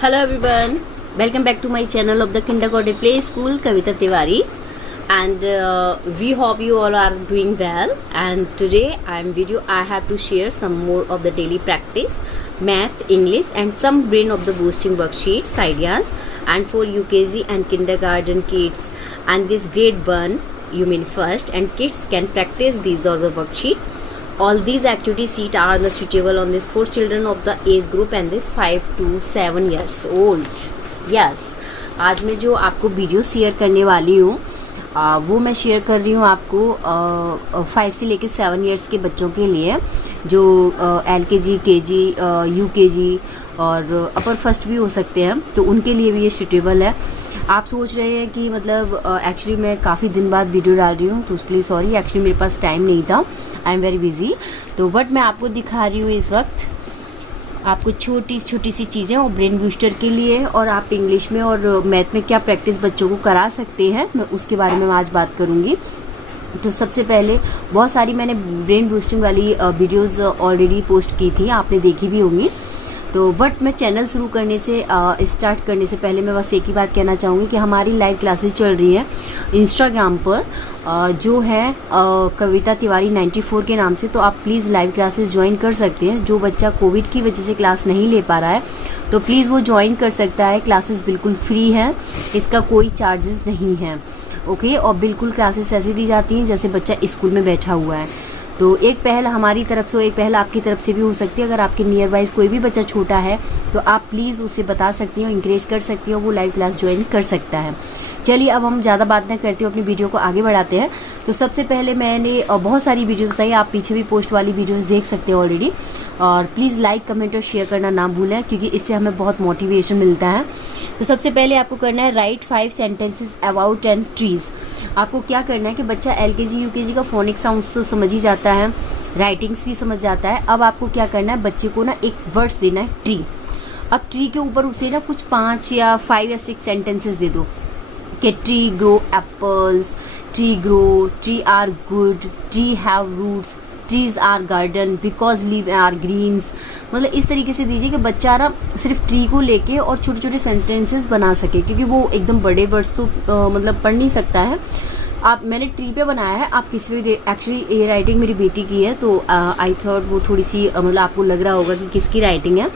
Hello everyone, welcome back to my channel of the Kindergarten Play School Kavita Tiwari, and we hope you all are doing well. And today I have to share some more of the daily practice, math, English and some brain of the boosting worksheets ideas, and for UKG and kindergarten kids and this grade 1 you mean first and kids can practice these are the worksheet. All these activities sheet are the suitable on this for children of the age group and this 5 to 7 years old. Yes, आज मैं जो आपको video share करने वाली हूँ वो मैं share कर रही हूँ आपको 5 से लेकर 7 इयर्स के बच्चों के लिए जो LKG, KG, UKG और अपर फर्स्ट भी हो सकते हैं, तो उनके लिए भी ये सूटेबल है। आप सोच रहे हैं कि मतलब एक्चुअली मैं काफ़ी दिन बाद वीडियो डाल रही हूँ तो उसके लिए सॉरी, एक्चुअली मेरे पास टाइम नहीं था, आई एम वेरी बिजी। तो बट मैं आपको दिखा रही हूँ इस वक्त आपको छोटी छोटी सी चीज़ें और ब्रेन बूस्टर के लिए, और आप इंग्लिश में और मैथ में क्या प्रैक्टिस बच्चों को करा सकते हैं मैं उसके बारे में आज बात करूँगी। तो सबसे पहले बहुत सारी मैंने ब्रेन बूस्टिंग वाली वीडियोज़ ऑलरेडी पोस्ट की थी, आपने देखी भी होंगी। तो बट मैं चैनल शुरू करने से स्टार्ट करने से पहले मैं बस एक ही बात कहना चाहूँगी कि हमारी लाइव क्लासेस चल रही है इंस्टाग्राम पर जो है कविता तिवारी 94 के नाम से। तो आप प्लीज़ लाइव क्लासेस ज्वाइन कर सकते हैं। जो बच्चा कोविड की वजह से क्लास नहीं ले पा रहा है तो प्लीज़ वो ज्वाइन कर सकता है। क्लासेस बिल्कुल फ्री हैं, इसका कोई चार्जेस नहीं है, ओके। और बिल्कुल क्लासेस ऐसी दी जाती हैं जैसे बच्चा स्कूल में बैठा हुआ है। तो एक पहल हमारी तरफ से, एक पहल आपकी तरफ से भी हो सकती है। अगर आपके नियर बाइज कोई भी बच्चा छोटा है तो आप प्लीज़ उसे बता सकती हो, इंकरेज कर सकती हो, वो लाइव क्लास ज्वाइन कर सकता है। चलिए अब हम ज़्यादा बात ना करते हो, अपनी वीडियो को आगे बढ़ाते हैं। तो सबसे पहले मैंने बहुत सारी वीडियोस बताई, आप पीछे भी पोस्ट वाली वीडियोस देख सकते हो ऑलरेडी। और प्लीज़ लाइक, कमेंट और शेयर करना ना भूलें क्योंकि इससे हमें बहुत मोटिवेशन मिलता है। तो सबसे पहले आपको करना है राइट 5 सेंटेंसेस अबाउट 10 ट्रीज़। आपको क्या करना है कि बच्चा LKG UKG का फोनिक साउंड्स तो समझ ही जाता है, राइटिंग्स भी समझ जाता है। अब आपको क्या करना है, बच्चे को ना एक वर्ड्स देना है ट्री। अब ट्री के ऊपर उसे ना कुछ 5 या 5 या 6 सेंटेंसेस दे दो कि tree grow apples, tree are good, tree have roots, trees are garden because leave are greens. मतलब इस तरीके से दीजिए कि बच्चा ना सिर्फ ट्री को लेके और छोटे छोटे सेंटेंसेस बना सके, क्योंकि वो एकदम बड़े वर्ड्स तो मतलब पढ़ नहीं सकता है। आप मैंने ट्री पे बनाया है, आप किसी भी, एक्चुअली ये राइटिंग मेरी बेटी की है तो आई थॉट वो थोड़ी सी मतलब आपको लग रहा होगा कि किसकी राइटिंग है,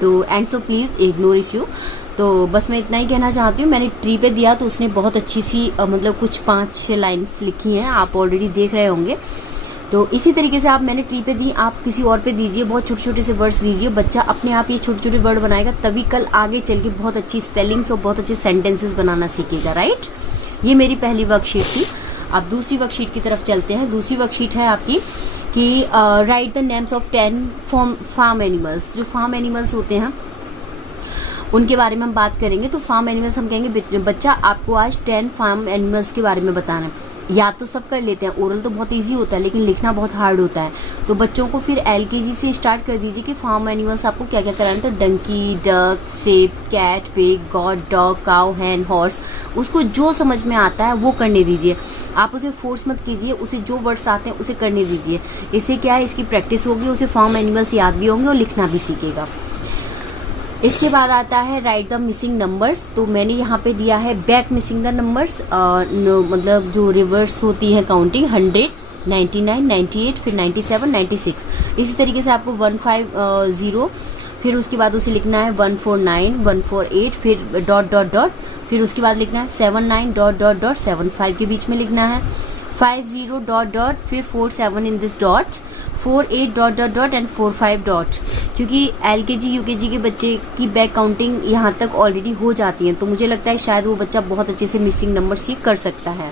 तो and so please ignore if you. तो बस मैं इतना ही कहना चाहती हूँ। मैंने ट्री पे दिया तो उसने बहुत अच्छी सी मतलब कुछ 5-6 लाइन्स लिखी हैं, आप ऑलरेडी देख रहे होंगे। तो इसी तरीके से आप मैंने ट्री पे दी, आप किसी और पे दीजिए, बहुत छोटे छोटे से वर्ड्स दीजिए। बच्चा अपने आप ये छोटे छोटे वर्ड बनाएगा, तभी कल आगे चल के बहुत अच्छी स्पेलिंग्स और बहुत अच्छे सेंटेंसेस बनाना सीखेगा, राइट। ये मेरी पहली वर्कशीट थी। अब दूसरी वर्कशीट की तरफ चलते हैं। दूसरी वर्कशीट है आपकी कि write the names of 10 farm animals. जो फार्म एनिमल्स होते हैं उनके बारे में हम बात करेंगे। तो फार्म एनिमल्स हम कहेंगे बच्चा आपको आज 10 फार्म एनिमल्स के बारे में बताना है। याद तो सब कर लेते हैं, ओरल तो बहुत इजी होता है लेकिन लिखना बहुत हार्ड होता है। तो बच्चों को फिर LKG से स्टार्ट कर दीजिए कि फार्म एनिमल्स आपको क्या क्या कराना है। तो donkey, duck, sheep, cat, pig, goat, dog, cow, hen, horse, उसको जो समझ में आता है वो करने दीजिए। आप उसे फोर्स मत कीजिए, उसे जो वर्ड्स आते हैं उसे करने दीजिए। इससे क्या है, इसकी प्रैक्टिस होगी, उसे फार्म एनिमल्स याद भी होंगे और लिखना भी सीखेगा। इसके बाद आता है राइट द मिसिंग नंबर्स। तो मैंने यहाँ पे दिया है बैक मिसिंग द नंबर्स, मतलब जो रिवर्स होती है काउंटिंग, 100, 99, 98, फिर 97, 96। इसी तरीके से आपको 150, फिर उसके बाद उसे लिखना है 149, 148, फिर डॉट डॉट डॉट, फिर उसके बाद लिखना है 79 डॉट डॉट डॉट 75 के बीच में लिखना है 50 डॉट डॉट, फिर 47 in this dot, 48 dot dot dot and 45 dot. क्योंकि LKG UKG के बच्चे की बैक काउंटिंग यहाँ तक ऑलरेडी हो जाती है, तो मुझे लगता है शायद वो बच्चा बहुत अच्छे से मिसिंग नंबर्स ये कर सकता है।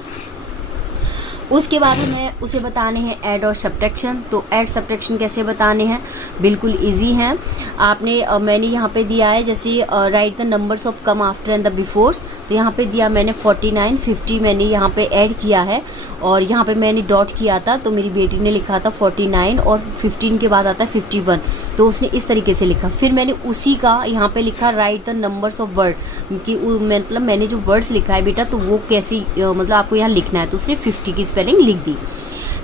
उसके बाद हमें उसे बताने हैं ऐड और सब्ट्रैक्शन। तो ऐड सब्ट्रैक्शन कैसे बताने हैं, बिल्कुल इजी हैं। आपने मैंने यहाँ पे दिया है जैसे right the numbers of come after and the befores. तो यहाँ पे दिया मैंने 49, 50 मैंने यहाँ पे ऐड किया है और यहाँ पे मैंने डॉट किया था। तो मेरी बेटी ने लिखा था 49 और 15 के बाद आता है 51, तो उसने इस तरीके से लिखा। फिर मैंने उसी का यहाँ पे लिखा right the numbers of word, कि मतलब मैंने जो वर्ड्स लिखा है बेटा तो वो कैसे मतलब आपको यहाँ लिखना है, तो उसने 50 की स्पेलिंग लिख दी।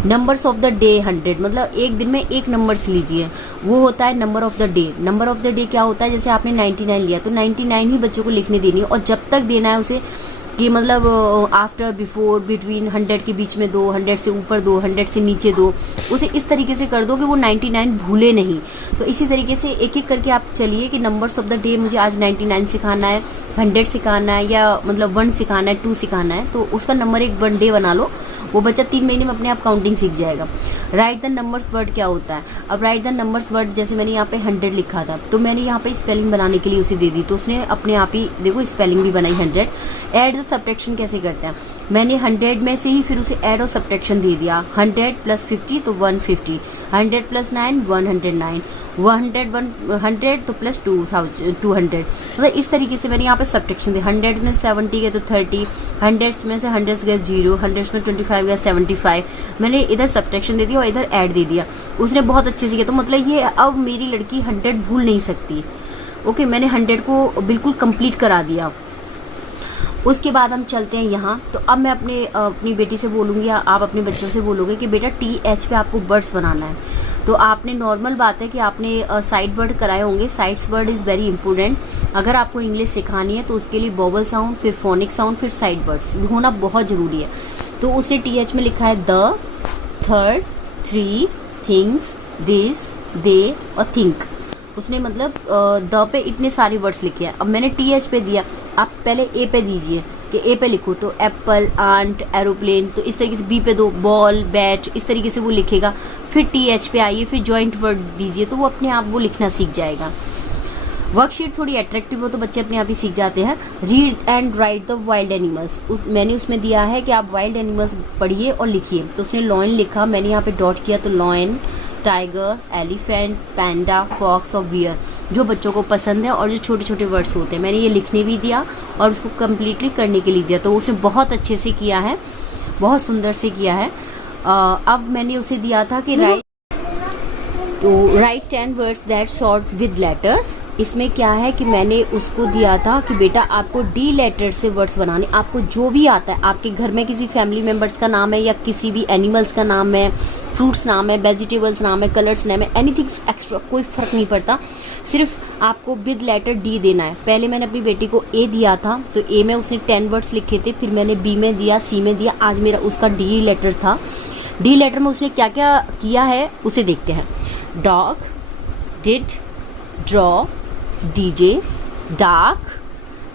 नंबर्स ऑफ द डे 100, मतलब एक दिन में एक नंबर्स लीजिए, वो होता है number of the day. Number of the day क्या होता है, जैसे आपने 99 लिया तो 99 ही बच्चों को लिखने देनी है, और जब तक देना है उसे कि मतलब आफ्टर, बिफोर, बिटवीन, 100 के बीच में दो, 100 से ऊपर दो, 100 से नीचे दो, उसे इस तरीके से कर दो कि वो 99 भूले नहीं। तो इसी तरीके से एक एक करके आप चलिए कि नंबर्स ऑफ द डे मुझे आज 99 सिखाना है, 100 सिखाना है, या मतलब 1 सिखाना है, 2 सिखाना है, तो उसका नंबर एक 1 डे बना लो, वो बच्चा 3 महीने में अपने आप काउंटिंग सीख जाएगा। राइट द नंबर्स वर्ड क्या होता है, अब राइट द नंबर्स वर्ड जैसे मैंने यहाँ पे 100 लिखा था, तो मैंने यहाँ पे स्पेलिंग बनाने के लिए उसे दे दी, तो उसने अपने आप ही देखो स्पेलिंग भी बनाई 100। ऐड द सब्ट्रैक्शन कैसे करते हैं, मैंने 100 में से ही फिर उसे ऐड और सब्ट्रैक्शन दे दिया। 100 + 50 तो 150, 100 + 9 109, 100 तो प्लस 200, मतलब इस तरीके से मैंने यहाँ पे सब्ट्रैक्शन दी। 100 में 70 गए तो 30, 100 में से 100 गए 0, 100 में 25 गया 75, मैंने इधर सब्ट्रैक्शन दे दिया और इधर ऐड दे दिया। उसने बहुत अच्छे से किया, तो मतलब ये अब मेरी लड़की 100 भूल नहीं सकती। ओके, मैंने 100 को बिल्कुल कंप्लीट करा दिया। उसके बाद हम चलते हैं यहाँ, तो अब मैं अपनी बेटी से बोलूँगी या आप अपने बच्चों से बोलोगे कि बेटा TH पे आपको वर्ड्स बनाना है। तो आपने नॉर्मल बात है कि आपने साइड वर्ड कराए होंगे, sides word is very important. अगर आपको इंग्लिश सिखानी है तो उसके लिए वोवल साउंड, फिर फोनिक साउंड, फिर साइड वर्ड्स होना बहुत ज़रूरी है। तो उसने TH में लिखा है द, थर्ड, 3, थिंग्स, दिस, दे और थिंक। उसने मतलब द पे इतने सारे वर्ड्स लिखे हैं। अब मैंने TH पे दिया, आप पहले ए पे दीजिए कि ए पे लिखो, तो एप्पल, आंट, एरोप्लेन, तो इस तरीके से बी पे दो, बॉल, बैट, इस तरीके से वो लिखेगा। फिर TH पे आइए, फिर जॉइंट वर्ड दीजिए, तो वो अपने आप वो लिखना सीख जाएगा। वर्कशीट थोड़ी अट्रैक्टिव हो तो बच्चे अपने आप ही सीख जाते हैं। Read and right the wild animals, मैंने उसमें दिया है कि आप वाइल्ड एनिमल्स पढ़िए और लिखिए। तो उसने लॉयन लिखा, मैंने यहाँ पे डॉट किया, तो लॉयन, टाइगर, एलिफेंट, पैंडा, फॉक्स और बियर, जो बच्चों को पसंद है और जो छोटे छोटे वर्ड्स होते हैं, मैंने ये लिखने भी दिया और उसको कम्प्लीटली करने के लिए दिया। तो उसने बहुत अच्छे से किया है, बहुत सुंदर से किया है। अब मैंने उसे दिया था कि right 10 words that short with letters. इसमें क्या है कि मैंने उसको दिया था कि बेटा आपको D लेटर से वर्ड्स बनाने, आपको जो भी आता है, आपके घर में किसी फैमिली मेम्बर्स का नाम है या किसी भी एनिमल्स का नाम है, फ्रूट्स नाम है, वेजिटेबल्स नाम है, कलर्स नाम है, एनीथिंग एक्स्ट्रा, कोई फ़र्क नहीं पड़ता, सिर्फ आपको विद लेटर D देना है। पहले मैंने अपनी बेटी को A दिया था, तो A में उसने 10 वर्ड्स लिखे थे, फिर मैंने B में दिया, C में दिया, आज मेरा उसका D लेटर था। D लेटर में उसने क्या क्या किया है उसे देखते हैं। Dog, did, draw, DJ, dark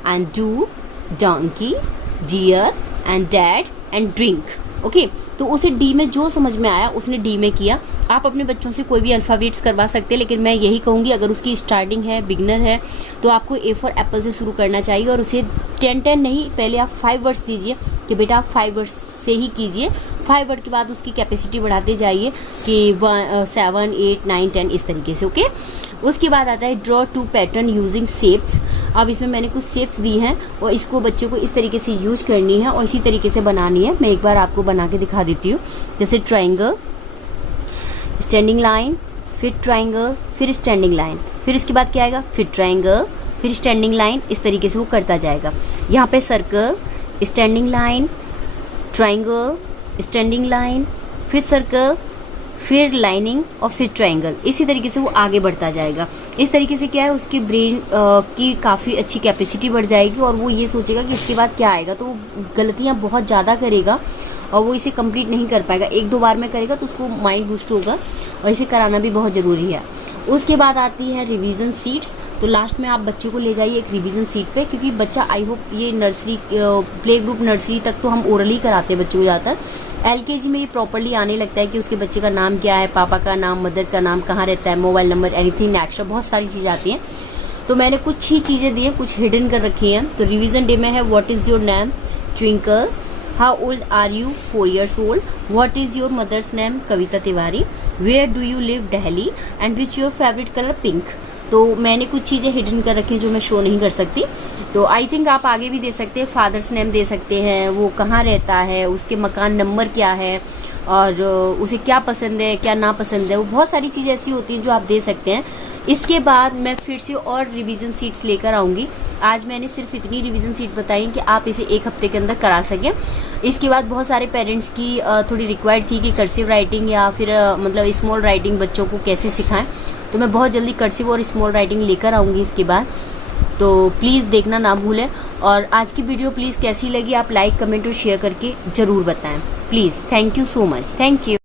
and do, donkey, deer and dad and drink. Okay, तो उसे D में जो समझ में आया उसने D में किया। आप अपने बच्चों से कोई भी अल्फ़ाबेट्स करवा सकते हैं, लेकिन मैं यही कहूँगी अगर उसकी स्टार्टिंग है, बिगनर है, तो आपको A फॉर एप्पल से शुरू करना चाहिए और उसे 10 नहीं, पहले आप 5 वर्ड्स दीजिए कि बेटा आप 5 वर्ड्स से ही कीजिए। 5 वर्ड के बाद उसकी कैपेसिटी बढ़ाते जाइए कि 7, 8, 9, 10 इस तरीके से। ओके, उसके बाद आता है ड्रॉ 2 पैटर्न यूजिंग शेप्स। अब इसमें मैंने कुछ शेप्स दी हैं और इसको बच्चों को इस तरीके से यूज करनी है और इसी तरीके से बनानी है। मैं एक बार आपको बना के दिखा देती हूँ। जैसे ट्राइंगल, स्टैंडिंग लाइन, फिर ट्राइंगल, फिर स्टैंडिंग लाइन, फिर इसके बाद क्या आएगा, फिर ट्राइंगल, फिर स्टैंडिंग लाइन, इस तरीके से वो करता जाएगा। यहाँ पे circle, standing line, triangle, standing line, फिर सर्कल, फिर लाइनिंग और फिर ट्रायंगल, इसी तरीके से वो आगे बढ़ता जाएगा। इस तरीके से क्या है, उसकी ब्रेन की काफ़ी अच्छी कैपेसिटी बढ़ जाएगी और वो ये सोचेगा कि इसके बाद क्या आएगा, तो वो गलतियाँ बहुत ज़्यादा करेगा और वो इसे कंप्लीट नहीं कर पाएगा। 1-2 बार में करेगा तो उसको माइंड बूस्ट होगा और इसे कराना भी बहुत ज़रूरी है। उसके बाद आती है रिवीजन सीट्स। तो लास्ट में आप बच्चे को ले जाइए एक रिवीजन सीट पे, क्योंकि बच्चा आई होप ये नर्सरी, प्ले ग्रुप नर्सरी तक तो हम ओरली कराते हैं बच्चों को ज़्यादातर। LKG में ये प्रॉपर्ली आने लगता है कि उसके बच्चे का नाम क्या है, पापा का नाम, मदर का नाम, कहाँ रहता है, मोबाइल नंबर, एनीथिंग एक्स्ट्रा, बहुत सारी चीज़ें आती हैं। तो मैंने कुछ ही चीज़ें दी हैं, कुछ हिडन कर रखी हैं। तो रिवीजन डे में है what is your name, Twinkle, how old are you, 4 years old, what is your mother's name, Kavita Tiwari, where do you live, Delhi, and which your favourite colour, pink. तो मैंने कुछ चीज़ें हिडन कर रखी हैं जो मैं शो नहीं कर सकती। तो आई थिंक आप आगे भी दे सकते हैं, फादर्स नेम दे सकते हैं, वो कहाँ रहता है, उसके मकान नंबर क्या है और उसे क्या पसंद है क्या ना पसंद है, वो बहुत सारी चीज़ें ऐसी होती हैं जो आप दे सकते हैं। इसके बाद मैं फिर से और रिवीजन शीट्स लेकर आऊँगी। आज मैंने सिर्फ इतनी रिवीजन शीट बताई कि आप इसे 1 हफ्ते के अंदर करा सकें। इसके बाद बहुत सारे पेरेंट्स की थोड़ी रिक्वायर्ड थी कि कर्सिव राइटिंग या फिर मतलब स्मॉल राइटिंग बच्चों को कैसे सिखाएं, तो मैं बहुत जल्दी कर्सिव और स्मॉल राइटिंग लेकर आऊँगी इसके बाद। तो प्लीज़ देखना ना भूलें। और आज की वीडियो प्लीज़ कैसी लगी आप लाइक कमेंट और शेयर करके ज़रूर बताएं please. Thank you so much. Thank you.